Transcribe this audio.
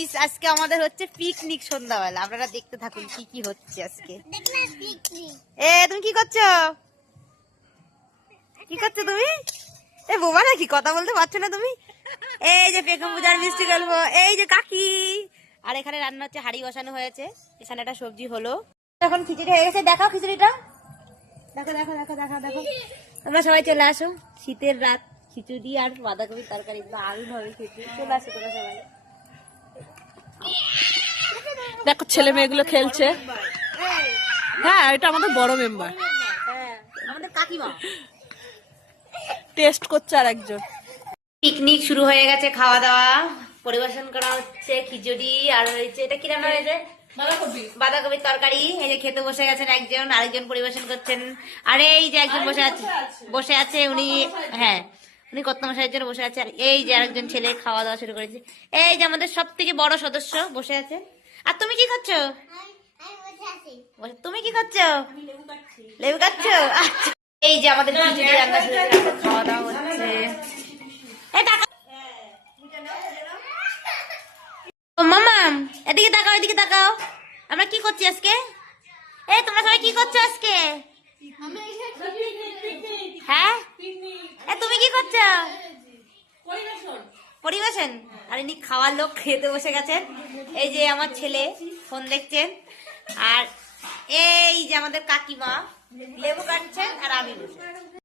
Guys, আজকে আমাদের হচ্ছে পিকনিক সন্ধ্যাবেলা। আপনারা দেখতে থাকুন কি কি হচ্ছে আজকে। তুমি কি করছো? কি করছো তুমি? বোবা নাকি, কথা বলতে পারছো না তুমি? এই যে পেখম পূজার মিষ্টি গল্প, এই যে কাকি। আর এখানে রান্না হচ্ছে, হাঁড়ি বসানো হয়েছে, এখানে একটা সবজি হলো, এখন খিচুড়ি হয়ে গেছে। দেখাও খিচুড়িটা, দেখো দেখো দেখো দেখো দেখো। তোমরা সবাই চলে আসো, শীতের রাত, খিচুড়ি আর বাঁধাকপির তরকারি দারুণ হবে খেতে। চলে আসো তোমরা সবাই। দেখো ছেলে মেয়েগুলো খেলছে। হ্যাঁ, এটা আমাদের বড় মেম্বার, আমাদের কাকিমা টেস্ট করছে আর একজন। পিকনিক শুরু হয়ে গেছে, খাওয়া দাওয়া পরিবেশন করা হচ্ছে। খিচুড়ি আর হয়েছে, এটা কি রান্না হয়েছে? বাঁধাকপির তরকারি। এই যে খেতে বসে গেছেন একজন, আরেকজন পরিবেশন করছেন। আর এই যে একজন বসে আছে উনি, হ্যাঁ উনি কর্তামশাইয়ের জন্য বসে আছে। আর এই যে আরেকজন ছেলে খাওয়া দাওয়া শুরু করেছে। এই যে আমাদের সব থেকে বড় সদস্য বসে আছে। আর তুমি কি করছো? তুমি কি করছো? লেবু কাটছো? আচ্ছা। এই যে আমাদের খিচুড়ি রান্না শুরু হয়েছে, খাওয়া দাওয়া হচ্ছে। ও মামাম, এদিকে তাকাও, এদিকে তাকাও। আমরা কি করছি আজকে? তোমরা সবাই কি করছো আজকে? হ্যাঁ, তুমি কি করছো? পরিবেশন। আর ইনি খাওয়ার লোক, খেতে বসে গেছেন। এই যে আমার ছেলে ফোন দেখছেন, আর এই যে আমাদের কাকিমা লেবু কাটছেন, আর আমি বসে